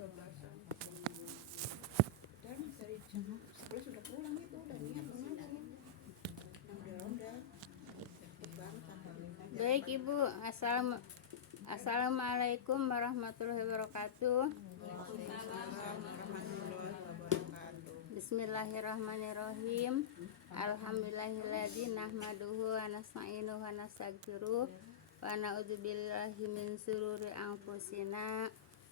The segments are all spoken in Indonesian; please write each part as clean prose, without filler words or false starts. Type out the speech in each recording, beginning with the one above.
kebablasan. Dan dari jam 11 sudah pulang itu, udah niat mengaji. Ronda-ronda. Baik Ibu, Assalamualaikum warahmatullahi wabarakatuh. Bismillahirrahmanirrahim. Alhamdulillahilladzi nahmaduhu wa nasta'inuhu wa nastaghfiruh wa na'udzubillahi min syururi anfusina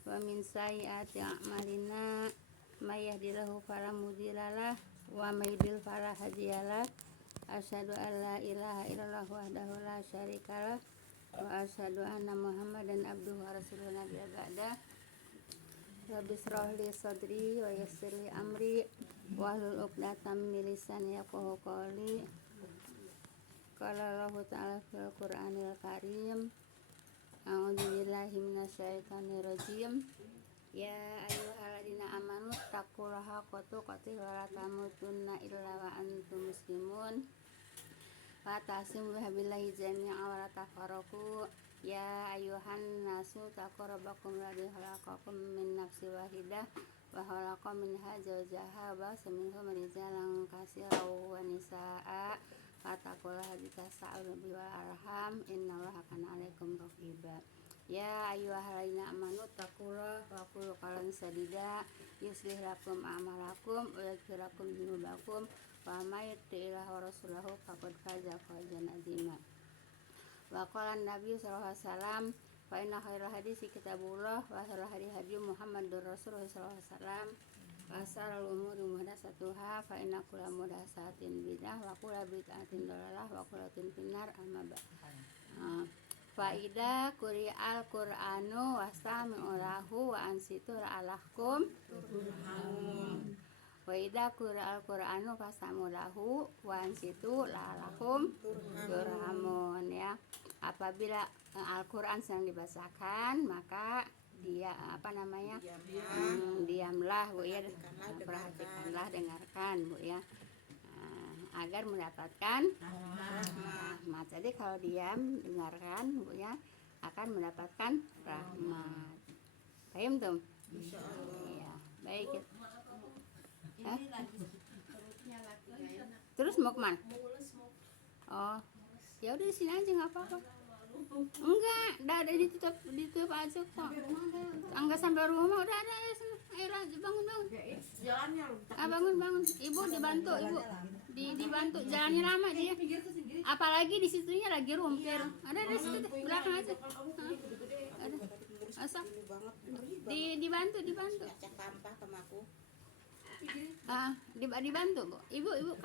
wa min sayyiati a'malina. May yahdihillahu fala mudhillalah wa may yudhlil fala hadiyalah. Asyhadu an la ilaha illallah wahdahu la syarikalah wa asyhadu anna Muhammadan abduhu wa rasuluhu nabiyya ba'da. Rabbi shrah li sadri wa yassir li amri wahlul 'uqdatam min lisani yafqahu qawli. Qala Allahu ta'ala fil Qur'anil Karim. A'udzu billahi minasyaitonir rajim. Ya ayyuhalladzina amanu taqullaha haqqa tuqatih wa la tamutunna illa wa antum muslimun. Wa tasimu billahi jami'an wa la tafarraqu. Ya ayyuhan nasu taqu rabbakum alladzi khalaqakum min nafsin wahidah wa khalaqa minha zawjaha wa basa minhum rijalan katsiran wa nisaa'a wattaqullaha alladzi tasaaluna bihi wal arham innallaha kana 'alaikum raqiba. Ya ayyuhalladzina amanu taqullaha wa qulu qawlan sadida yuslih lakum a'malakum wa yaghfir lakum dzunubakum wa may yuti'illah wa rasulahu faqad faza fawzan 'azima. Wa qala an-nabiy sallallahu alaihi wasallam fa inna khairal hadisi kitabullah wa khairal hadi Muhammadur Rasulullah sallallahu alaihi wasallam wa syarrul umuri muhdatsatuha fa inna kulla muhdatsatin bid'ah wa kulla bid'atin dhalalah wa kulla dhalatin finnar amma ba'd. Fa idza quri'al qur'anu wastami'u lahu wa ansitu la'alakum turhamun. Wa idza quri'al qur'anu fastami'u lahu wa ansitu la'alakum turhamun, ya. Apabila Al-Qur'an sedang dibacakan, maka dia diamlah Bu ya, perhatikanlah, dengarkan Bu ya, agar mendapatkan rahmat. Jadi kalau diam, dengarkan Bu ya, akan mendapatkan rahmat. Paham tuh? Iya, baik. Terus mau kemana? Oh, ya udah di sini aja nggak apa-apa. Enggak, udah ada ditutup aja kok. Enggak sampai rumah udah ada. Ayo bangun. Bangun. Ibu dibantu, Ibu. Dibantu jalannya lama dia. Apalagi di situnya lagi rumpir. Ada di situ belakang aja. Ada. Asap. Dibantu. Dibantu kok. Ibu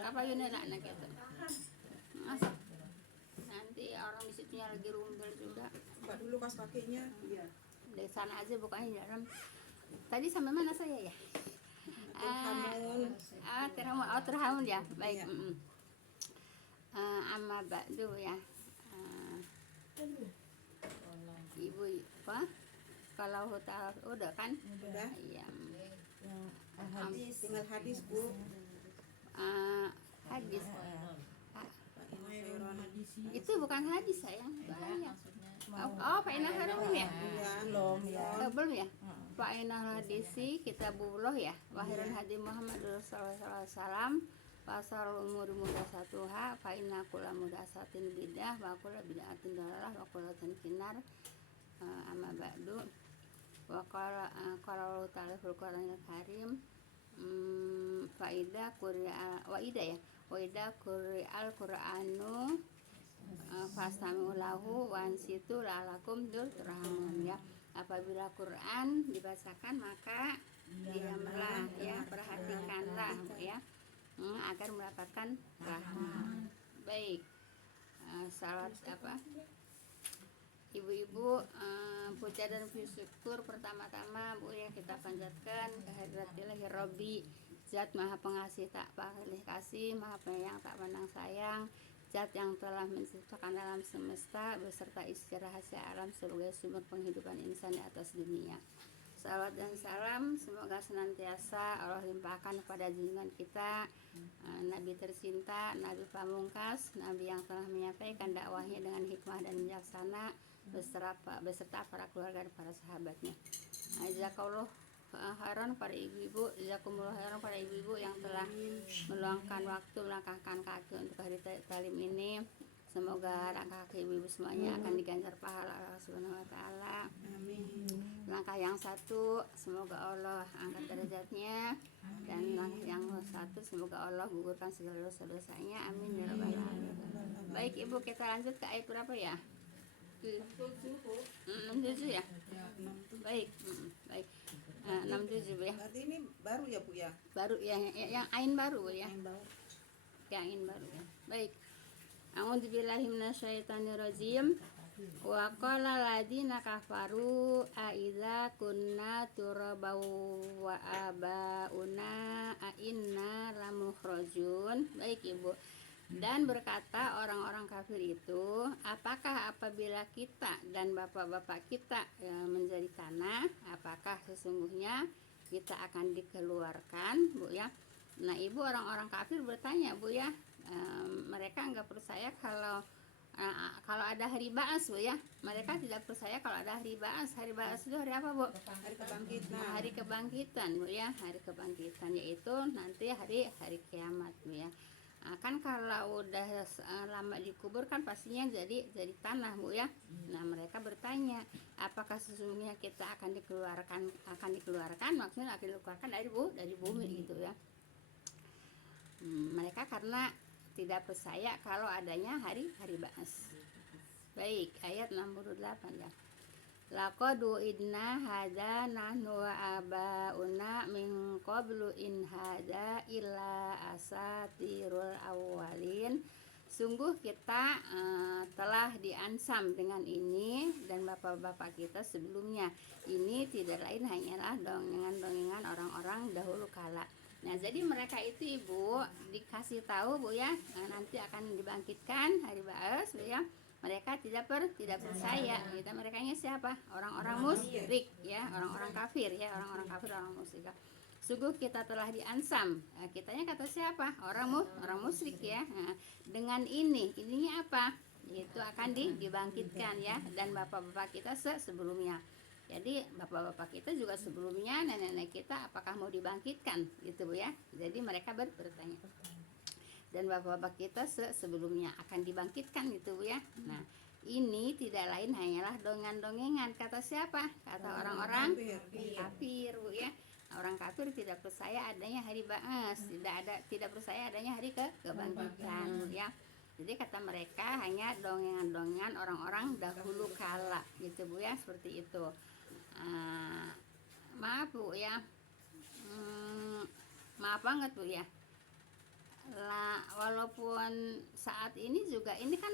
kapayun lah anak itu. Asap. Nanti orang di situnya lagi rumpir juga. Mbak dulu kas kakinya. Dari sana aja bukannya dalam. Tadi sampai mana saya ya? Terhamun ya. Baik. Amma ba'du ya. Ibu apa? Kalau ta'ala udah kan? Udah. Iya. Tinggal hadis Bu. Hadis. Itu bukan hadis sayang. Pak Inah harum ya? Belum ya? Pak Inah hadisi kitabullah ya. Wahirun hadi Muhammad sallallahu alaihi wasallam. Pasarul umur muhdatsatuha fa inna kulla muhdatsatin bid'ah wa kulla bid'atin dhalalah wa kulla dhalatin finnar. Amma ba'du. Wa qala ta'ala fil Qur'anil Karim. Faida qur'a wa idza quri'al qur'anu fastami'u lahu wa ansitu la'alakum turhamun, ya. Apabila Quran dibacakan maka diamlah ya, perhatikanlah ya, agar mendapatkan rahmat. Baik. Salat apa? Ibu-ibu, puja dan syukur pertama-tama Bu ya kita panjatkan kehadirat Ilahi Rabbi, Zat Maha Pengasih tak pilih kasih, Maha Penyayang tak pandang sayang, Zat yang telah menciptakan alam semesta beserta isi rahasia alam sebagai sumber penghidupan insan di atas dunia. Salawat dan salam semoga senantiasa Allah limpahkan kepada junjungan kita, Nabi tercinta, Nabi pamungkas, Nabi yang telah menyampaikan dakwahnya dengan hikmah dan bijaksana, beserta para keluarga dan para sahabatnya. Jazakallah khairan para ibu-ibu, jazakumullah khairan para ibu-ibu yang telah meluangkan waktu, melangkahkan kaki untuk hari talim ini. Semoga langkah kaki ibu-ibu semuanya akan diganjar pahala Allah Subhanahu wa taala. Amin. Langkah yang satu semoga Allah angkat derajatnya, dan langkah yang satu semoga Allah gugurkan segala dosa-dosanya. Amin ya rabbal alamin. Baik ibu, kita lanjut ke ayat berapa ya? 67 ya. Baik, baik. 67 Bu ya. Berarti ini baru ya Bu ya? Baru ya, yang ain baru Bu ya. Yang baru. Yang ain baru ya. Baik. A'udzubillahi minasyaitonirrajim. Wa qala ladina kafaru a idza kunna turabaw wa abauna a inna lamukhrajun. Baik Ibu. Dan berkata orang-orang kafir itu, apakah apabila kita dan bapak-bapak kita menjadi tanah, apakah sesungguhnya kita akan dikeluarkan Bu ya. Nah Ibu, orang-orang kafir bertanya Bu ya, mereka nggak percaya kalau ada hari ba'as Bu ya. Mereka tidak percaya kalau ada hari ba'as. Hari ba'as itu hari apa Bu? Hari kebangkitan. Nah, hari kebangkitan Bu ya. Hari kebangkitan yaitu nanti hari kiamat Bu ya. Kan kalau udah lama dikubur kan pastinya jadi tanah Bu ya. Nah mereka bertanya, apakah sesungguhnya kita akan dikeluarkan maksudnya akan dikeluarkan dari bumi gitu ya. Mereka karena tidak percaya kalau adanya hari ba'as. Baik, ayat 68 ya. Laqad idna hadza nahnu wa abauna min qablu in hadza illa asatirul awwalin. Sungguh kita telah diansam dengan ini dan bapak-bapak kita sebelumnya. Ini tidak lain hanyalah dongengan-dongengan orang-orang dahulu kala. Nah jadi mereka itu Ibu dikasih tahu Bu ya, nanti akan dibangkitkan hari ba'as Bu ya. Mereka tidak percaya. Kita merekanya siapa? Orang-orang musyrik ya, orang-orang kafir ya, orang musyrik. Sungguh kita telah diansam. Kitanya kata siapa? Orang musyrik ya. Nah, dengan ininya apa? Itu akan dibangkitkan ya, dan bapak-bapak kita sebelumnya. Jadi bapak-bapak kita juga sebelumnya, nenek-nenek kita apakah mau dibangkitkan gitu Bu ya. Jadi mereka bertanya. Dan bapak-bapak kita sebelumnya akan dibangkitkan gitu Bu ya. Nah, ini tidak lain hanyalah dongan-dongengan. Kata siapa? Kata orang-orang kafir Bu ya. Orang kafir tidak percaya adanya hari ba'as, tidak percaya adanya hari kebangkitan Bu ya. Jadi kata mereka hanya dongengan-dongengan orang-orang dahulu kala gitu Bu ya, seperti itu. Maaf Bu ya, maaf banget Bu ya. Walaupun saat ini juga, ini kan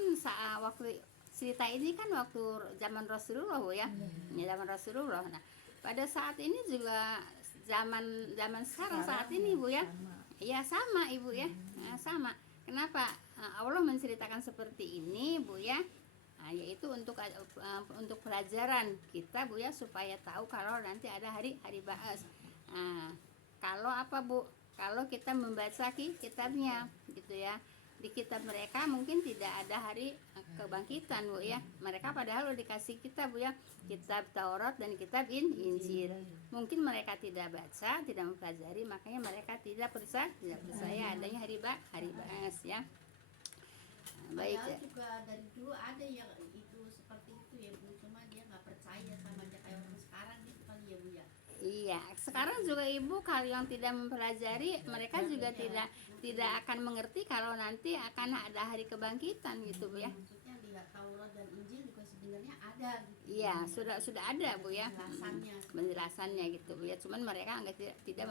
waktu cerita ini kan waktu zaman Rasulullah Bu ya, zaman Rasulullah. Nah pada saat ini juga zaman sekarang saat ini Bu ya, ya sama Ibu ya, sama. Kenapa Allah menceritakan seperti ini Bu ya? Yaitu untuk pelajaran kita Bu ya, supaya tahu kalau nanti ada hari ba'as. Kalau apa Bu? Kalau kita membaca kitabnya gitu ya, di kitab mereka mungkin tidak ada hari kebangkitan Bu ya. Mereka padahal udah dikasih kitab Bu ya, kitab Taurat dan kitab Injil. Mungkin mereka tidak baca, tidak mempelajari, makanya mereka tidak percaya adanya hari ba'as ya. Baik ya. Juga dari dulu ada yang itu seperti itu ya Bu, cuma dia nggak percaya sama aja kayak orang sekarang gitu kali ya Bu ya. Iya, sekarang juga Ibu kalau yang tidak mempelajari, mereka juga tidak akan mengerti kalau nanti akan ada hari kebangkitan gitu Bu ya. Maksudnya di Taurat dan Injil juga sebenarnya ada gitu. Iya, sudah ada Bu ya. Penjelasannya gitu Bu ya. Cuman mereka tidak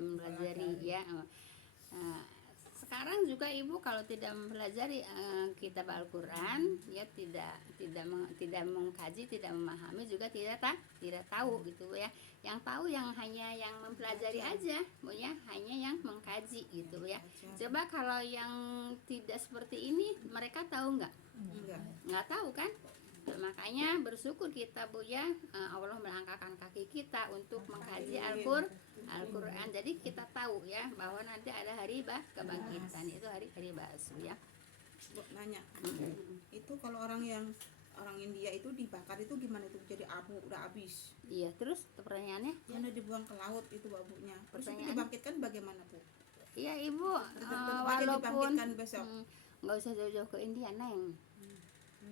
mempelajari ya. Sekarang juga Ibu kalau tidak mempelajari kitab Al-Qur'an ya, tidak mengkaji, tidak memahami, juga tidak tahu gitu Bu ya. Yang tahu hanya yang mempelajari aja Bu ya, hanya yang mengkaji gitu Bu ya. Coba kalau yang tidak seperti ini, mereka tahu nggak tahu kan. Makanya bersyukur kita Bu ya, Allah melangkahkan kaki kita untuk mengkaji Al-Qur'an. Jadi kita tahu ya bahwa nanti ada hari kebangkitan, itu hari ba'as Bu ya. Bu, nanya. Itu kalau orang yang orang India itu dibakar itu gimana itu jadi abu udah habis Iya, terus pertanyaannya? karena dibuang ke laut itu abunya terus itu Pertanyaan? dibangkitkan bagaimana Bu? Iya Ibu, Tetap aja walaupun dibangkitkan besok. nggak usah jauh-jauh ke India Neng,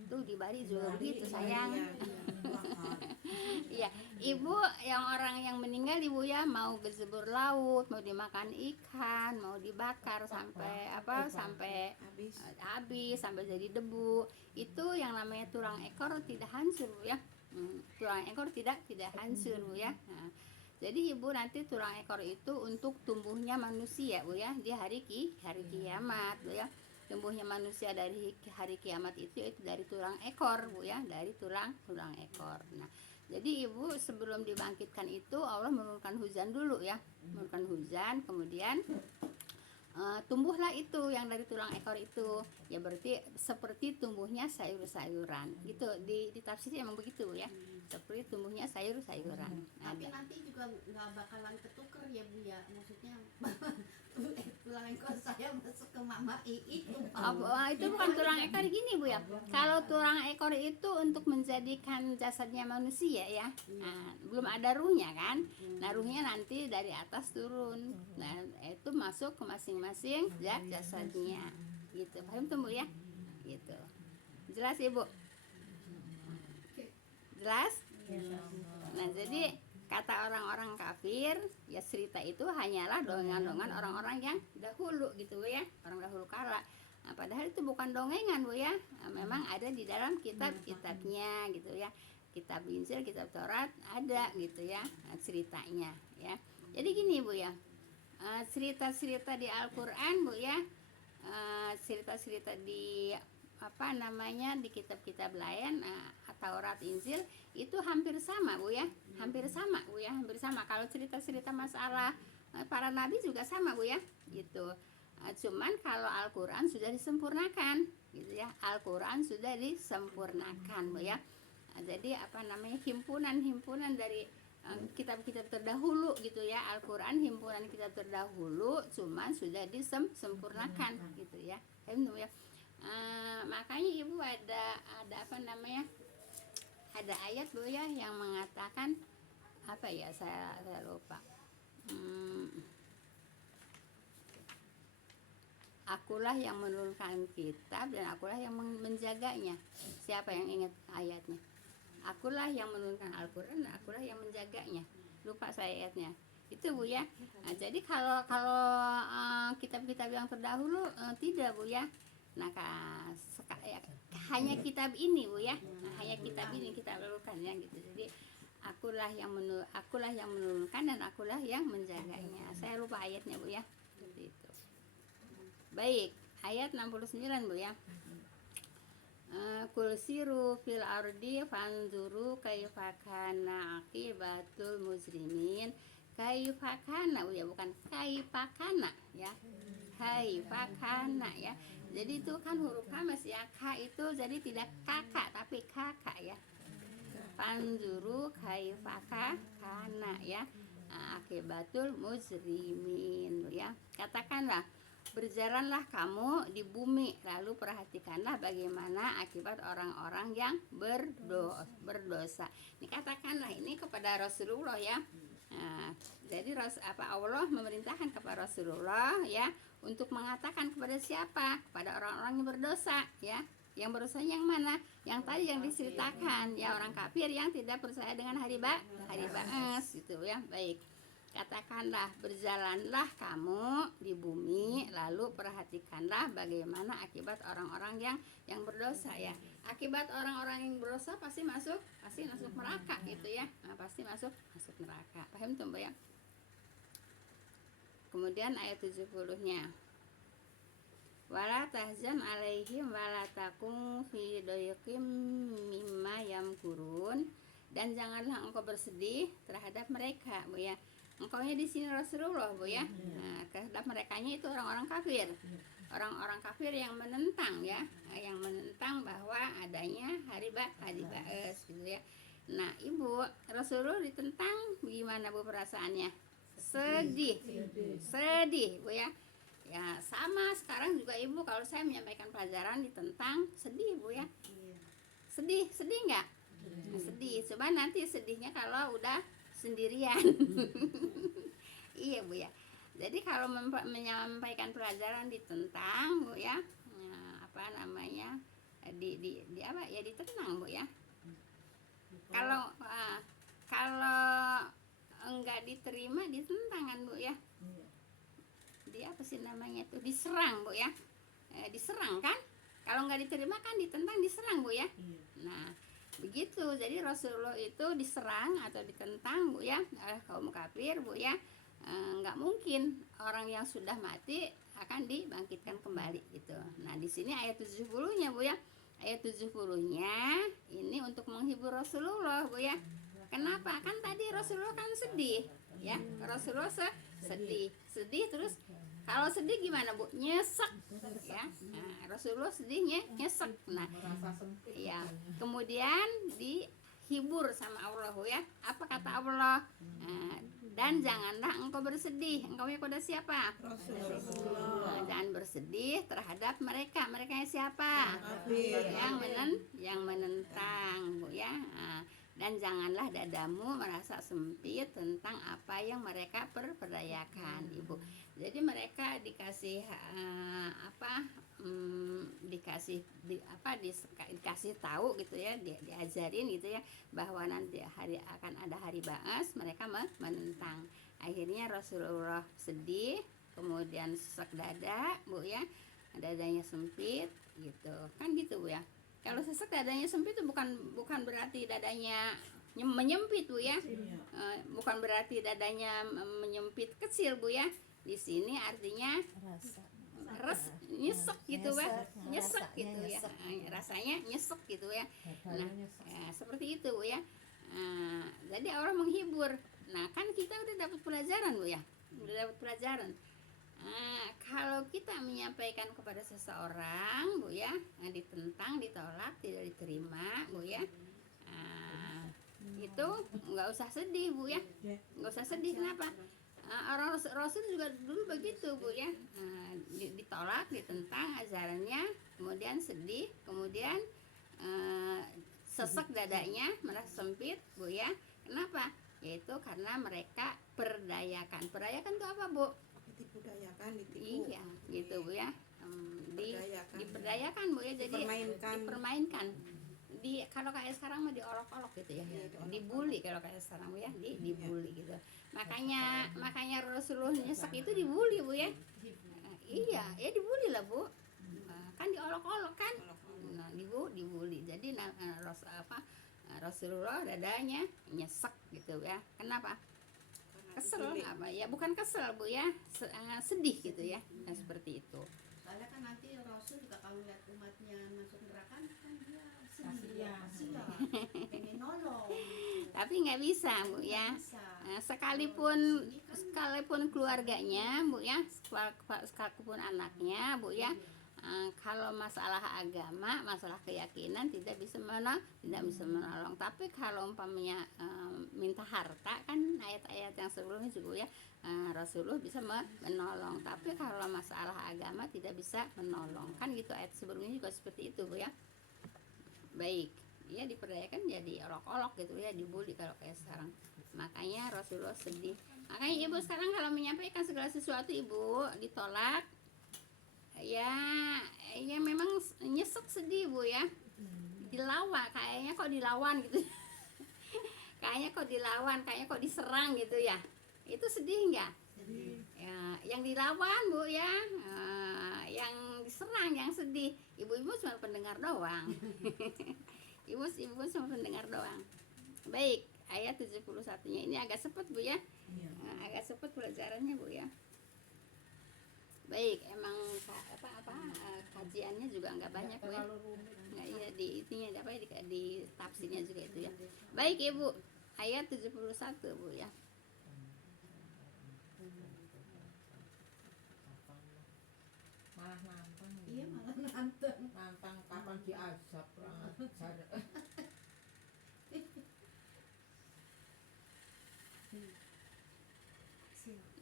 tuh di Bali juga begitu sayang. Iya. Iya, Ibu yang orang yang meninggal Ibu ya, mau gezebur laut, mau dimakan ikan, mau dibakar sampai sampai Habis. habis, sampai jadi debu. Itu yang namanya tulang ekor tidak hancur Bu ya. Tulang ekor tidak hancur Bu ya. Nah, jadi Ibu nanti tulang ekor itu untuk tumbuhnya manusia Bu ya, di hari kiamat Bu ya. Tumbuhnya manusia dari hari kiamat itu yaitu dari tulang ekor Bu ya, dari tulang ekor. Nah, jadi Ibu sebelum dibangkitkan itu Allah menurunkan hujan dulu ya, menurunkan hujan, kemudian tumbuhlah itu yang dari tulang ekor itu, ya berarti seperti tumbuhnya sayur-sayuran gitu, di tafsir emang begitu ya, seperti tumbuhnya sayur-sayuran. Tapi nanti juga nggak bakalan ketuker ya Bu ya, maksudnya tulang ekor saya masuk ke Mama itu. Itu bukan tulang ekor gini Bu ya. Kalau tulang ekor itu untuk menjadikan jasadnya manusia ya. Nah, belum ada ruhnya kan. Nah, ruhnya nanti dari atas turun. Nah, itu masuk ke masing-masing jasadnya. Gitu. Paham tuh Bu ya? Gitu. Jelas Ibu? Jelas? Nah, jadi kata orang-orang kafir, ya cerita itu hanyalah dongan-dongan orang-orang yang dahulu gitu Bu ya, orang dahulu kala. Nah, padahal itu bukan dongengan Bu ya. Nah, memang ada di dalam kitab-kitabnya gitu ya. Kitab Injil, kitab Taurat ada gitu ya, ceritanya ya. Jadi gini Bu ya. Cerita-cerita di Al-Qur'an Bu ya. Cerita-cerita di di kitab-kitab lain, Taurat, Injil itu hampir sama Bu ya, hampir sama Bu ya, hampir sama. Kalau cerita-cerita masalah para nabi juga sama Bu ya, gitu. Cuman kalau Al-Quran sudah disempurnakan, gitu ya. Al-Quran sudah disempurnakan Bu ya. Jadi himpunan dari kitab-kitab terdahulu gitu ya. Al-Quran himpunan kitab terdahulu, cuman sudah disempurnakan gitu ya. Ya. Makanya Ibu ada ada ayat Bu ya yang mengatakan saya lupa. Akulah yang menurunkan kitab dan akulah yang menjaganya. Siapa yang ingat ayatnya? Akulah yang menurunkan Al-Quran dan akulah yang menjaganya. Lupa saya ayatnya. Itu Bu ya. Nah, jadi kalau kitab-kitab yang terdahulu tidak Bu ya. Nah, hanya kitab ini Bu ya. Nah, hanya kitab ini kita lakukan ya gitu. Jadi akulah yang menurunkan dan akulah yang menjaganya. Saya lupa ayatnya Bu ya. Seperti itu. Baik, ayat 69 Bu ya. Kul siru fil ardi fanzuru kaifa kana aqibatul mujrimin. Kaifa kana Bu ya, bukan kaifa kana ya. Kaifa kana ya. Jadi itu kan huruf hamas ya, K itu jadi tidak kakak tapi kakak ya. Panzuru kaifaka kana ya, akibatul mujrimin ya. Katakanlah, berjalanlah kamu di bumi, lalu perhatikanlah bagaimana akibat orang-orang yang berdosa. Ini katakanlah ini kepada Rasulullah ya. Nah, jadi Allah memerintahkan kepada Rasulullah ya untuk mengatakan kepada siapa? Kepada orang-orang yang berdosa ya. Yang berdosa yang mana? Yang tadi yang diceritakan ya, orang kafir yang tidak percaya dengan hari ba'ats gitu ya. Baik. Katakanlah, berjalanlah kamu di bumi, lalu perhatikanlah bagaimana akibat orang-orang yang berdosa ya. Akibat orang-orang yang berdosa pasti masuk neraka gitu ya. Nah, pasti masuk neraka. Paham tuh Mbak ya? Kemudian ayat 70-nya. Wala tahzan alaihim wala takum fi dayqim mimma yamkurun, dan janganlah engkau bersedih terhadap mereka Bu ya. Engkaunya di sini Rasulullah Bu ya. Nah, terhadap merekanya itu orang-orang kafir. Orang-orang kafir yang menentang ya, yang menentang bahwa adanya hari ba'ats gitu ya. Nah, Ibu, Rasulullah ditentang gimana Bu perasaannya? Sedih Bu ya. Ya sama sekarang juga Ibu, kalau saya menyampaikan pelajaran ditentang sedih Bu ya. Sedih nggak? Sedih. Coba nanti sedihnya kalau udah sendirian. Iya Bu ya. Jadi kalau menyampaikan pelajaran ditentang Bu ya, apa namanya, di apa ya, ditenang Bu ya. Kalau kalau enggak diterima ditentang kan Bu ya. Di apa sih namanya itu, diserang Bu ya. Diserang kan, kalau nggak diterima kan ditentang, diserang Bu ya. Nah begitu, jadi Rasulullah itu diserang atau ditentang Bu ya oleh kaum kafir Bu ya. Nggak mungkin orang yang sudah mati akan dibangkitkan kembali gitu. Nah di sini ayat 70-nya Bu ya, ayat 70-nya ini untuk menghibur Rasulullah Bu ya. Kenapa? Kan tadi Rasulullah kan sedih ya, Rasulullah sedih terus. Kalau sedih gimana Bu? Nyesek ya. Nah, Rasulullah sedihnya nyesek. Nah, ya. Kemudian dihibur sama Allah ya. Apa kata Allah? Dan janganlah engkau bersedih. Engkau kepada siapa? Rasulullah. Jangan bersedih terhadap mereka. Mereka siapa? Yang menentang Bu ya. Dan janganlah dadamu merasa sempit tentang apa yang mereka perdayakan Ibu. Jadi mereka dikasih dikasih tahu gitu ya, diajarin gitu ya, bahwa nanti akan ada hari ba'ats, mereka menentang. Akhirnya Rasulullah sedih, kemudian sesak dada Bu ya, dadanya sempit gitu kan gitu Bu ya. Kalau sesak dadanya sempit itu bukan berarti dadanya menyempit Bu ya. Bukan berarti dadanya menyempit kecil Bu ya. Di sini artinya nyesek gitu ya. Nyesek gitu ya. Rasanya nyesek gitu ya. Nah, seperti itu Bu ya. Jadi orang menghibur. Nah, kan kita udah dapat pelajaran Bu ya. Udah dapat pelajaran. Kalau kita menyampaikan kepada seseorang Bu ya, ditentang, ditolak, tidak diterima Bu ya, itu nggak usah sedih Bu ya, nggak usah sedih. Kenapa? Orang Rasul juga dulu begitu Bu ya, ditolak, ditentang ajarannya, kemudian sedih, kemudian sesek dadanya, merasa sempit Bu ya. Kenapa? Yaitu karena mereka perdayakan itu apa Bu? Dibudayakan, ditipu. Iya, gitu Bu ya. Diperdayakan Bu ya, jadi dipermainkan. Kalau kayak sekarang mah diolok-olok gitu ya. Dibully kalau kayak sekarang Bu ya, dibully gitu. Makanya Rasulullah nyesek itu dibully Bu ya. Iya, ya dibully lah Bu. Kan diolok-olok kan. Nah, dibully. Jadi Rasulullah dadanya nyesek gitu ya. Kenapa? Kesel apa ya, bukan kesel Bu ya, sedih gitu ya, seperti itu. Soalnya kan nanti Rasul juga kalau lihat umatnya masuk neraka kan dia sedih, pengen nolong. Tapi nggak bisa Bu ya. Sekalipun keluarganya Bu ya, sekalipun anaknya Bu ya, kalau masalah agama, masalah keyakinan tidak bisa menolong. Tapi kalau umpamanya minta harta, kan ayat-ayat yang sebelumnya juga ya, Rasulullah bisa menolong. Tapi kalau masalah agama tidak bisa menolong, kan gitu, ayat sebelumnya juga seperti itu Bu ya. Baik, ya diperdayakan jadi olok-olok gitu ya, dibully kalau kayak sekarang. Makanya Rasulullah sedih. Makanya Ibu sekarang kalau menyampaikan segala sesuatu Ibu ditolak, ya memang nyesek, sedih Bu ya, dilawan, kayaknya kok dilawan gitu. kayaknya kok diserang gitu ya, itu sedih nggak? Ya, yang dilawan Bu ya, yang diserang, yang sedih. Ibu-ibu cuma pendengar doang. ibu cuma pendengar doang. Baik, ayat 71-nya ini agak sepet Bu ya, agak sepet pelajarannya Bu ya. Baik, emang kajiannya juga nggak banyak Bu ya. Nggak, iya, di tafsirnya juga itu ya. Baik Ibu, ayat 71 Bu ya. Malah nantang. Iya, malah nantang. Nantang kapan diazab kurang ajar.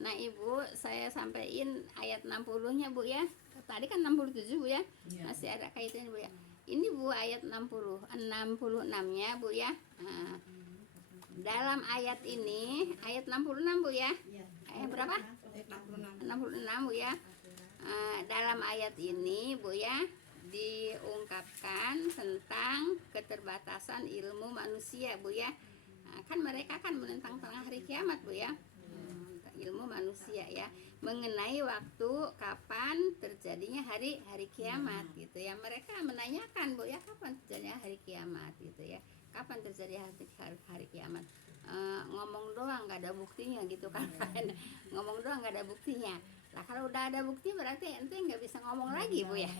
Nah Ibu, saya sampaikan ayat 60-nya Bu ya. Tadi kan 67 Bu ya. Masih ada kaitannya Bu ya. ini Bu ayat 66-nya Bu ya. Nah, dalam ayat ini ayat 66 Bu ya. Iya. Ayat berapa? 66 Bu ya. Dalam ayat ini Bu ya diungkapkan tentang keterbatasan ilmu manusia Bu ya. Kan mereka kan menentang hari kiamat Bu ya. Ilmu manusia ya, mengenai waktu kapan terjadinya hari kiamat gitu ya. Mereka menanyakan Bu ya, kapan terjadinya hari kiamat gitu ya. Kapan terjadi hari kiamat? Ngomong doang nggak ada buktinya gitu kan. Ngomong doang nggak ada buktinya. Lah kalau udah ada bukti berarti ente nggak bisa ngomong lagi Bu ya.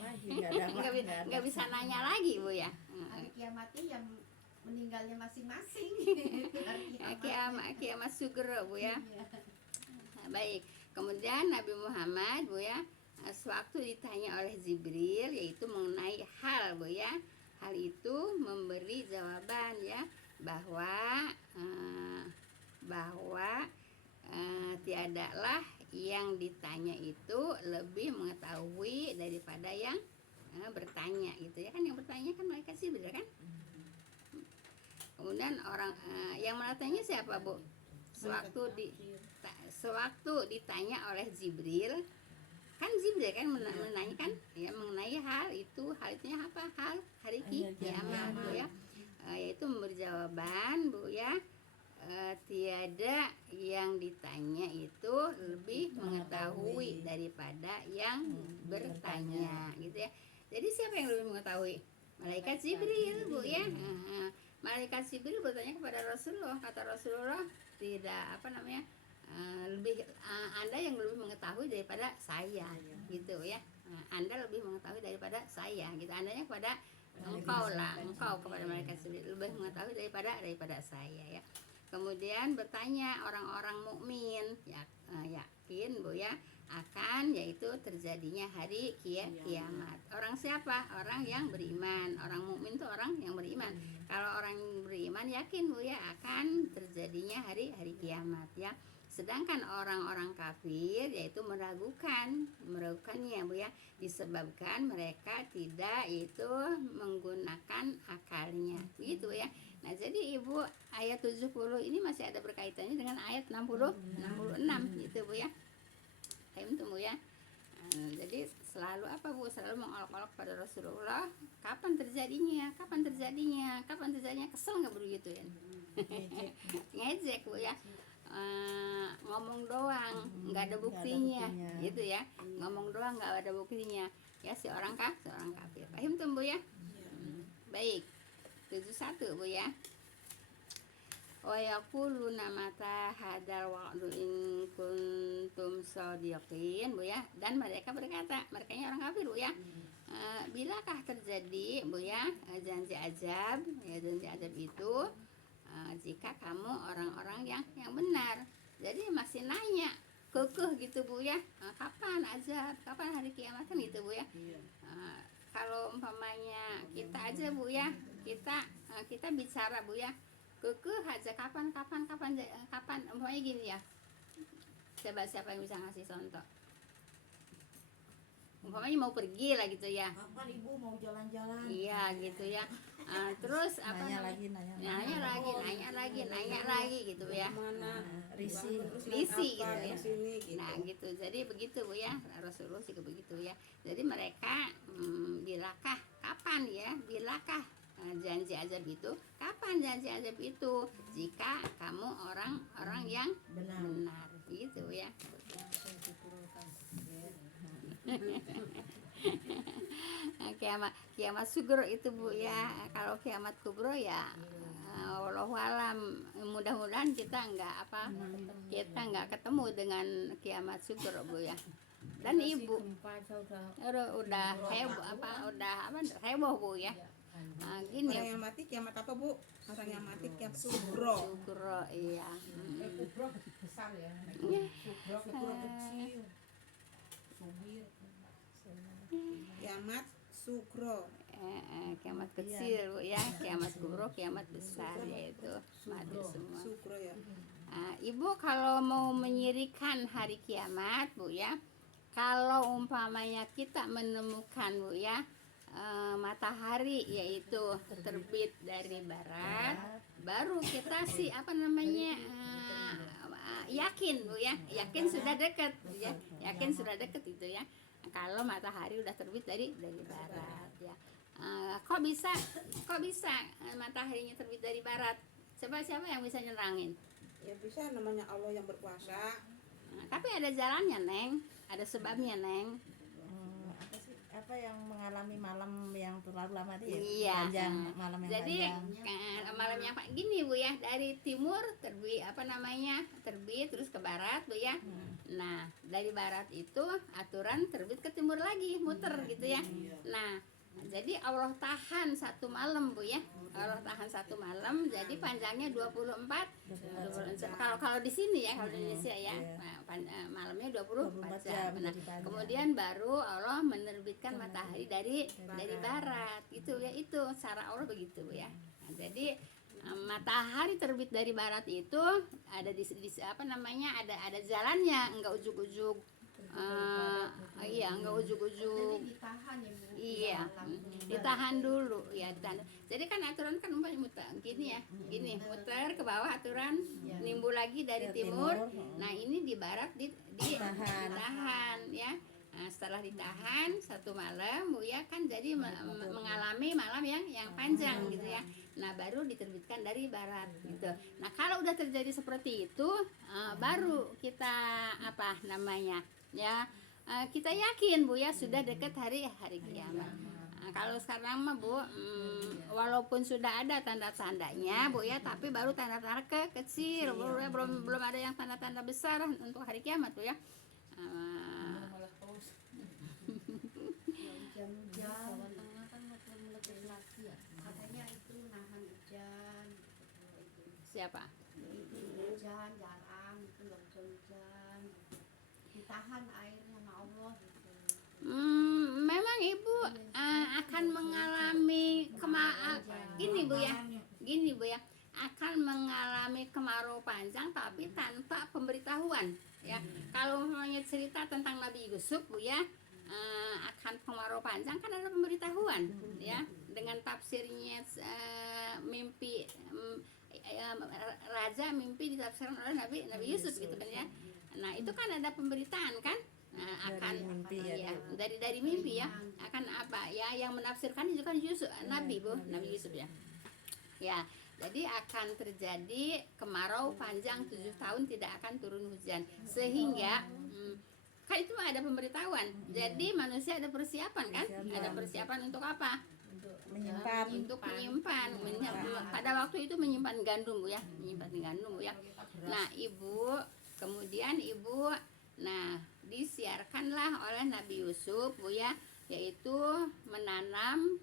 Nggak bisa nanya lagi Bu ya. Hari kiamatnya yang meninggalnya masing-masing. Kiamat sugro Bu ya. Iya. Baik, kemudian Nabi Muhammad Bu ya, sewaktu ditanya oleh Jibril yaitu mengenai hal Bu ya, hal itu memberi jawaban ya bahwa tiadalah yang ditanya itu lebih mengetahui daripada yang bertanya gitu ya kan. Yang bertanya kan malaikat Jibril kan. Kemudian orang yang bertanya siapa Bu? Sewaktu ditanya oleh Jibril, kan Jibril kan menanyakan ya mengenai hal itu apa? Hal hari kiamat Bu ya. Yaitu memberi jawaban Bu ya, tiada yang ditanya itu lebih mengetahui daripada yang bertanya gitu ya. Jadi siapa yang lebih mengetahui? Malaikat Jibril Bu ya. Malaikat Jibril bertanya kepada Rasulullah, kata Rasulullah, tidak lebih Anda yang lebih mengetahui daripada saya gitu ya. Anda lebih mengetahui daripada saya gitu. Andanya kepada engkau kepada malaikat Jibril lebih mengetahui daripada saya ya. Kemudian bertanya orang-orang mukmin yakin Bu ya akan yaitu terjadinya hari kiamat. Orang siapa? Orang yang beriman. Orang mukmin itu orang yang beriman. Kalau orang beriman yakin Bu ya akan terjadinya hari kiamat ya. Sedangkan orang-orang kafir yaitu meragukannya Bu ya, disebabkan mereka tidak itu menggunakan akalnya gitu ya. Nah, jadi Ibu ayat 70 ini masih ada berkaitannya dengan ayat 66 gitu Bu ya. Bu ya. Jadi selalu apa Bu? Selalu mengolok-olok pada Rasulullah, kapan terjadinya? Kesel nggak begitu ya? Ngejek Bu ya. Ngomong doang nggak ada buktinya gitu ya. Ngomong doang nggak ada buktinya ya si orang kafir. Paham tuh Bu ya? Baik, 71 Bu ya. Wa yaquluna mata hadzal wa'du in kuntum shadiqin Bu ya. Dan mereka berkata, mereka orang kafir Bu ya, bilakah terjadi Bu ya janji azab itu jika kamu orang-orang yang benar. Jadi masih nanya kekeh gitu Bu ya, kapan azab, kapan hari kiamat kan gitu Bu ya. Kalau umpamanya kita aja Bu ya, kita bicara Bu ya, kekeh aja kapan umpamanya gini ya. Coba siapa yang bisa ngasih contoh? Umpamanya mau pergi lah gitu ya. Kapan Ibu mau jalan-jalan? Iya gitu ya. Terus apa nanya lagi gitu ya. Mana? Risi gitu ya. Sini, gitu. Nah gitu. Jadi begitu Bu ya. Rasulullah juga begitu ya. Jadi mereka bilakah janji azab itu? Kapan janji azab itu? Jika kamu orang-orang yang benar gitu ya. Kiamat sugro itu Bu ya. Kalau kiamat kubro ya wallahu alam, mudah-mudahan kita nggak ketemu dengan kiamat sugro Bu ya. Dan Ibu udah heboh Bu ya. Gini Orang yang mati kiamat apa Bu? Orang yang mati kiamat sugro. Iya. Kubro besar ya. Sugro kecil. Kiamat sugro. Kiamat kecil Bu ya, kiamat kubro, kiamat besar yaitu mati semua. Sugro ya. Ibu kalau mau menyirikan hari kiamat Bu ya, kalau umpamanya kita menemukan Bu ya matahari yaitu terbit dari barat, baru kita sih apa namanya yakin Bu ya, yakin sudah dekat ya, yakin sudah dekat itu ya. Kalau matahari udah terbit dari barat ya. Kok bisa mataharinya terbit dari barat? Siapa yang bisa nyerangin? Ya bisa, namanya Allah yang berkuasa. Tapi ada jalannya Neng, ada sebabnya Neng. Apa yang mengalami malam yang terlalu lama itu ya? Iya. Panjang, malam yang Jadi panjang. malam yang gini Bu ya, dari timur terbit terbit terus ke barat Bu ya. Nah dari barat itu aturan terbit ke timur lagi, muter gitu ya. Nah jadi Allah tahan satu malam Bu ya, Allah tahan satu malam, jadi panjangnya 24. Kalau di sini ya, kalau di Indonesia ya, malamnya 24 jam. Nah, kemudian baru Allah menerbitkan matahari dari barat. Itu ya, itu cara Allah begitu Bu ya. Nah, jadi matahari terbit dari barat itu ada di apa namanya, ada jalannya, enggak ujuk-ujuk. Iya, enggak ujuk-ujuk. Jadi ditahan ya Bu. Iya, Langsung ditahan dulu ya, ditahan. Jadi kan aturan kan umpamanya muter gini ya, gini muter ke bawah aturan, nimbul lagi dari timur. Nah ini di barat ditahan ya. Nah, setelah ditahan satu malam Bu ya kan, jadi mengalami malam yang panjang gitu ya. Nah baru diterbitkan dari barat gitu. Nah kalau udah terjadi seperti itu, baru kita apa namanya ya, kita yakin Bu ya sudah dekat hari kiamat. Nah, kalau sekarang mah Bu, walaupun sudah ada tanda-tandanya Bu ya, tapi baru tanda-tanda kecil, belum ada yang tanda-tanda besar untuk hari kiamat Bu ya. Jawa Tengah kan meletus lagi ya. Katanya itu nahan hujan. Siapa? Hujan jarang, itu nggak hujan. Ditahan airnya sama Allah gitu. Memang Ibu akan mengalami gini Bu ya, akan mengalami kemarau panjang tapi tanpa pemberitahuan ya. Kalau misalnya cerita tentang Nabi Yusuf Bu ya, akan kemarau panjang kan ada pemberitahuan ya, dengan tafsirnya mimpi raja mimpi ditafsirkan oleh Nabi Yusuf gitu kan ya. Nah itu kan ada pemberitaan kan, akan mimpi ya. dari mimpi ya, akan apa ya, yang menafsirkan itu kan Yusuf, Nabi Yusuf ya. Ya, jadi akan terjadi kemarau panjang 7 tahun tidak akan turun hujan, sehingga kan itu ada pemberitahuan. Jadi manusia ada persiapan kan? Ada persiapan untuk apa? Menyimpan. Untuk menyimpan. Pada waktu itu menyimpan gandum Bu ya, Nah Ibu, kemudian Ibu, nah disiarkanlah oleh Nabi Yusuf Bu ya, yaitu menanam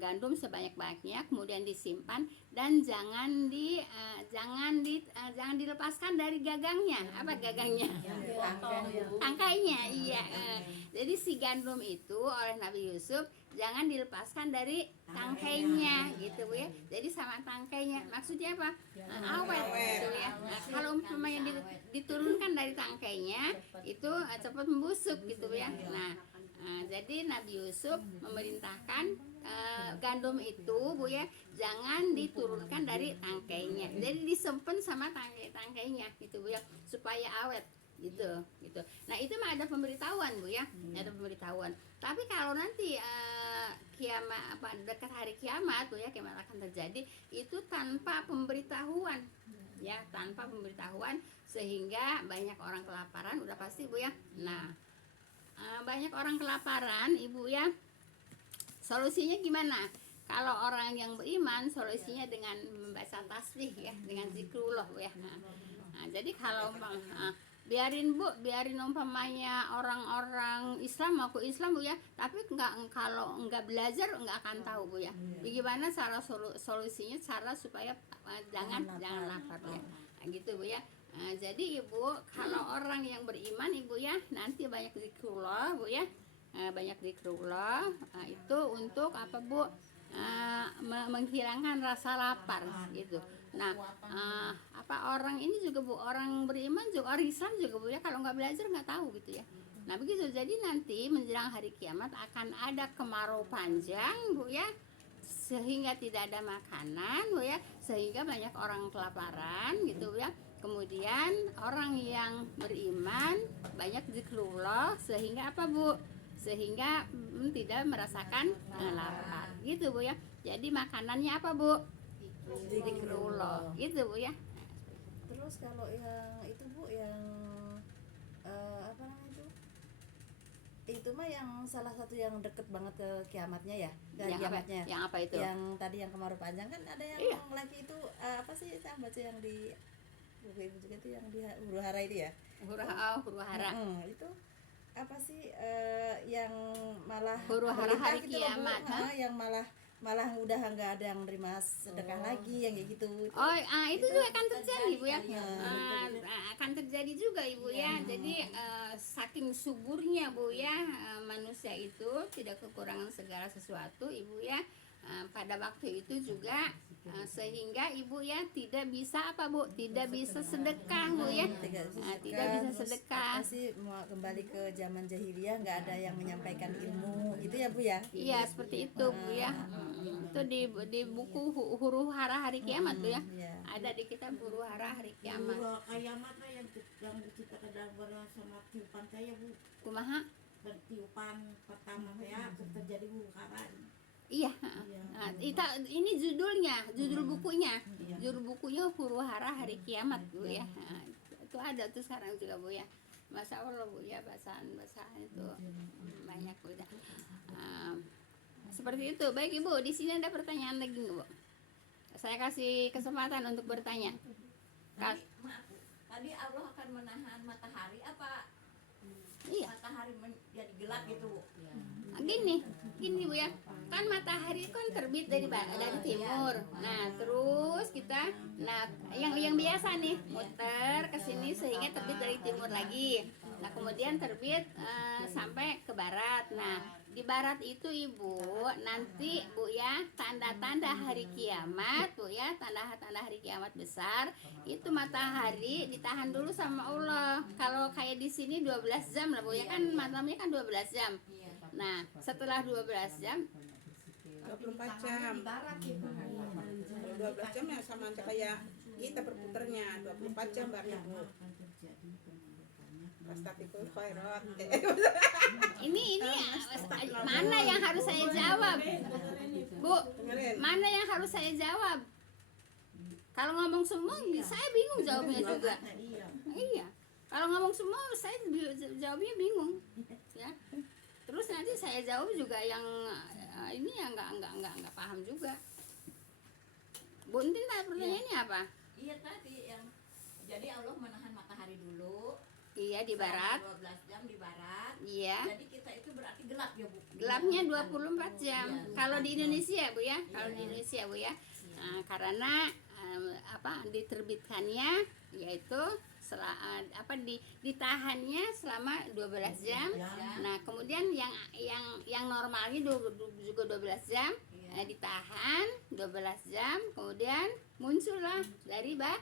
gandum sebanyak-banyaknya, kemudian disimpan dan jangan dilepaskan dari gagangnya. Apa gagangnya? Tangkainya. Iya. Jadi si gandum itu oleh Nabi Yusuf jangan dilepaskan dari tangkainya gitu Bu ya. Jadi sama tangkainya, maksudnya apa? Awet gitu ya. Nah, kalau umpamanya diturunkan dari tangkainya itu cepat membusuk gitu Bu ya. Nah, jadi Nabi Yusuf memerintahkan gandum itu Bu ya, jangan diturunkan dari tangkainya. Jadi disimpan sama tangkainya gitu Bu ya, supaya awet gitu. Nah itu mah ada pemberitahuan Bu ya, ada pemberitahuan. Tapi kalau nanti kiamat, dekat hari kiamat Bu ya, kiamat akan terjadi itu tanpa pemberitahuan ya, tanpa pemberitahuan, sehingga banyak orang kelaparan udah pasti Bu ya. Nah banyak orang kelaparan Ibu ya, solusinya gimana? Kalau orang yang beriman, solusinya dengan membaca tasbih ya, dengan zikrullah Bu ya. Nah, jadi kalau biarin umpamanya orang-orang Islam aku Islam Bu ya, tapi kalau enggak belajar enggak akan tahu Bu ya. Bagaimana cara solusinya, cara supaya jangan lapar ya. Nah, gitu Bu ya. Nah, jadi Ibu, kalau orang yang beriman Ibu ya, nanti banyak zikrullah Bu ya, banyak zikrullah. Itu untuk apa Bu? Menghilangkan rasa lapar gitu. Nah, apa orang ini juga Bu, orang beriman juga, orang Islam juga Bu ya, kalau nggak belajar nggak tahu gitu ya. Nah begitu, jadi nanti menjelang hari kiamat akan ada kemarau panjang Bu ya, sehingga tidak ada makanan Bu ya, sehingga banyak orang kelaparan gitu ya. Kemudian orang yang beriman banyak zikrullah, sehingga apa Bu? Sehingga tidak merasakan lapar gitu Bu ya. Jadi makanannya apa Bu? Zikrullah gitu Bu ya. Terus kalau yang itu Bu, yang apa namanya itu mah yang salah satu yang deket banget ke kiamatnya ya, Yang apa? kiamatnya. Yang apa itu? Yang tadi yang kemarau panjang kan ada yang Iya. lagi itu apa sih, saya baca yang di buku ibu juga itu yang di huru hara itu ya. Huru hara. Itu apa sih yang malah Huru hara pemerintah hari gitu loh, Bu. kiamat, ha? Yang malah udah nggak ada yang nerima sedekah lagi, yang kayak gitu. Oh, itu juga akan terjadi Bu ya. Iya. Akan terjadi juga Ibu ya. Jadi saking suburnya Bu ya, manusia itu tidak kekurangan segala sesuatu Ibu ya. Pada waktu itu juga sehingga Ibu ya tidak bisa apa Bu? Tidak bisa sedekah Bu ya. Tidak bisa sedekah. Pasti mau kembali ke zaman jahiliyah, nggak ada yang menyampaikan ilmu gitu ya Bu ya. Iya seperti itu Bu ya. Itu di buku Huru Hara Hari Kiamat Bu ya. Iya. Ada di kitab Huru Hara Hari Kiamat. Kiamat lah yang diceritakan dalam sama tiupan saya Bu, Kumaha? dan tiupan pertama saya terjadi huru hara. Iya. Nah, ini judulnya, judul bukunya. Judul bukunya Huru Hara Hari Kiamat Bu ya. Nah, itu ada tuh sekarang juga Bu ya. Masya Allah Bu ya, bacaan itu banyak Bu ya. Seperti itu. Baik Ibu, di sini ada pertanyaan lagi nggak Bu? Saya kasih kesempatan untuk bertanya. Maaf Bu, tadi Allah akan menahan matahari apa Iya. matahari menjadi gelap gitu Bu? Gini Bu ya, kan matahari kan terbit dari timur. Nah terus kita, yang biasa nih muter ke sini sehingga terbit dari timur lagi. Nah kemudian terbit sampai ke barat. Nah di barat itu Ibu nanti Bu ya, tanda-tanda hari kiamat Bu ya, tanda-tanda hari kiamat besar itu matahari ditahan dulu sama Allah. Kalau kayak di sini 12 jam lah Bu ya, kan malamnya kan 12 jam. Nah setelah 12 jam 24 jam. Kalau 12 jam ya sama aja kayak kita berputarnya 24 jam Mbak Ibu. Astagfirullah khairat. ini mana yang harus saya jawab Bu? Mana yang harus saya jawab? Kalau ngomong semua saya bingung jawabnya juga. Iya, kalau ngomong semua saya jawabnya bingung ya. Terus nanti saya jawab juga yang ini yang nggak paham juga. Bu Entin pertanyaannya apa? Iya tadi yang jadi Allah menahan matahari dulu. Iya di barat. 12 jam di barat. Iya. Jadi kita itu berarti gelap ya Bu. Gelapnya 24 jam. Kalau di Indonesia Bu ya, kalau di Indonesia Bu ya. Nah, karena diterbitkannya yaitu ditahannya selama 12 jam. Nah, kemudian yang normalnya juga 12 jam. Ditahan 12 jam, kemudian muncullah dari barat.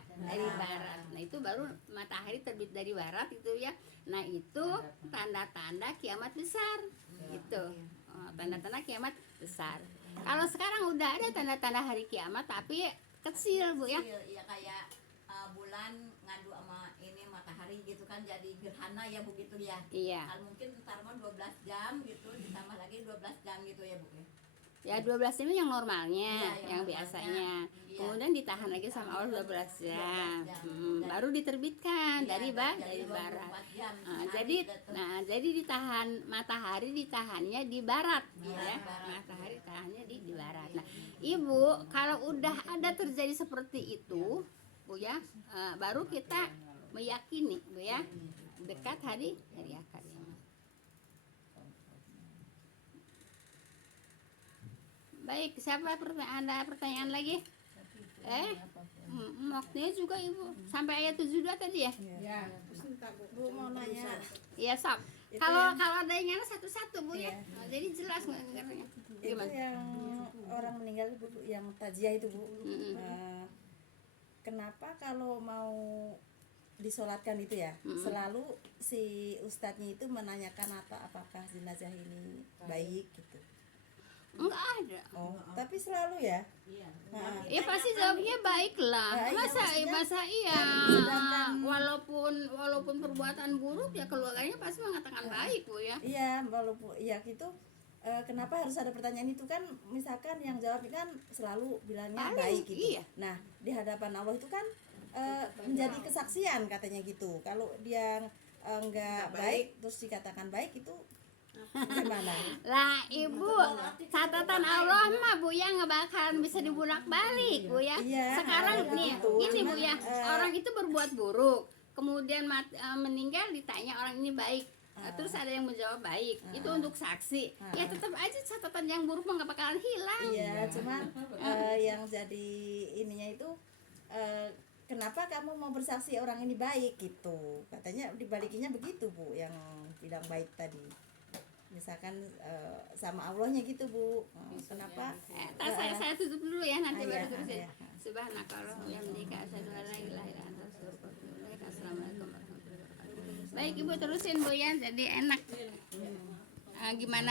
Nah, itu baru matahari terbit dari barat itu ya. Nah, itu tanda-tanda kiamat besar. Gitu. Tanda-tanda kiamat besar. Kalau sekarang udah ada tanda-tanda hari kiamat tapi kecil Bu ya. Iya kayak bulan ngadu sama ini matahari gitu kan, jadi gerhana ya Bu gitu ya. Iya. Kalau mungkin ntar mah 12 jam gitu ditambah lagi 12 jam gitu ya Bu ya. Ya 12 jam itu yang normalnya, Iya, yang normalnya. biasanya. Iya. Kemudian ditahan lagi sama Allah 12 jam. Baru diterbitkan dari barat. Jadi ditahan matahari ditahannya di barat, ya. Matahari ditahannya di barat. Nah, Ibu, kalau udah ada terjadi seperti itu, Bu ya, baru kita meyakini, Bu ya, dekat hari akar. Baik, siapa ada pertanyaan lagi? Waktunya juga Ibu sampai ayat 72 tadi ya? Ya. Bu mau nanya. Iya, Sob. Kalau ada yang satu-satu Bu ya. Nah, jadi jelas ngertinya. Itu yang orang meninggal Bu, yang taziah itu Bu. kenapa kalau mau disolatkan itu ya selalu si ustadznya itu menanyakan apakah jenazah ini baik gitu. Enggak ada. Oh, tapi selalu ya. Iya. Nah, Ya pasti jawabnya baiklah. Nah, iya, Masa maksudnya iya. sedangkan- Walaupun perbuatan buruk ya keluarganya pasti mengatakan baik, Bu ya. iya, walaupun iya gitu. Kenapa harus ada pertanyaan itu kan? Misalkan yang jawab kan selalu bilangnya Paling, baik gitu. iya. Nah, di hadapan Allah itu kan menjadi kesaksian katanya gitu. Kalau dia enggak baik terus dikatakan baik itu gimana? Lah Ibu, catatan Allah mah Bu ya nggak bakalan bisa dibulak-balik Bu ya. Iya, Sekarang nih, gitu. gini Bu ya, Cuman, orang itu berbuat buruk, kemudian meninggal ditanya orang ini baik. Terus ada yang menjawab baik, itu untuk saksi. Ya tetap aja catatan yang buruk mah nggak bakalan hilang. Iya, cuman yang jadi ininya itu kenapa kamu mau bersaksi orang ini baik gitu? Katanya dibalikinya begitu Bu, yang bilang baik tadi. Misalkan sama Allahnya gitu Bu. Kenapa? Saya tutup dulu ya, nanti Iya, baru terusin. iya. Subhanakallahumma wa bihamdika asyhadu an la ilaha illa anta astaghfiruka wa atubu ilaik. Assalamualaikum warahmatullahi wabarakatuh. Baik Ibu terusin Bu ya, jadi enak. Gimana